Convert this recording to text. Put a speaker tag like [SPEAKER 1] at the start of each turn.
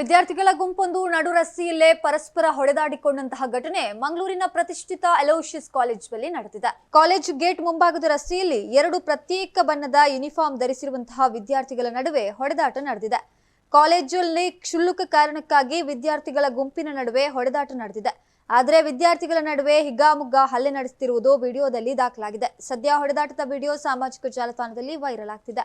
[SPEAKER 1] ವಿದ್ಯಾರ್ಥಿಗಳ ಗುಂಪೊಂದು ನಡು ರಸ್ತೆಯಲ್ಲೇ ಪರಸ್ಪರ ಹೊಡೆದಾಡಿಕೊಂಡಂತಹ ಘಟನೆ ಮಂಗಳೂರಿನ ಪ್ರತಿಷ್ಠಿತ ಅಲೋಷಿಯಸ್ ಕಾಲೇಜ್ ಬಳಿ ನಡೆದಿದೆ. ಕಾಲೇಜ್ ಗೇಟ್ ಮುಂಭಾಗದ ರಸ್ತೆಯಲ್ಲಿ ಎರಡು ಪ್ರತ್ಯೇಕ ಬಣ್ಣದ ಯೂನಿಫಾರ್ಮ್ ಧರಿಸಿರುವಂತಹ ವಿದ್ಯಾರ್ಥಿಗಳ ನಡುವೆ ಹೊಡೆದಾಟ ನಡೆದಿದೆ. ಕಾಲೇಜಲ್ಲಿ ಕ್ಷುಲ್ಲಕ ಕಾರಣಕ್ಕಾಗಿ ವಿದ್ಯಾರ್ಥಿಗಳ ಗುಂಪಿನ ನಡುವೆ ಹೊಡೆದಾಟ ನಡೆದಿದೆ. ಆದರೆ ವಿದ್ಯಾರ್ಥಿಗಳ ನಡುವೆ ಹಿಗ್ಗಾಮುಗ್ಗಾ ಹಲ್ಲೆ ನಡೆಸುತ್ತಿರುವುದು ವಿಡಿಯೋದಲ್ಲಿ ದಾಖಲಾಗಿದೆ. ಸದ್ಯ ಹೊಡೆದಾಟದ ವಿಡಿಯೋ ಸಾಮಾಜಿಕ ಜಾಲತಾಣದಲ್ಲಿ ವೈರಲ್ ಆಗ್ತಿದೆ.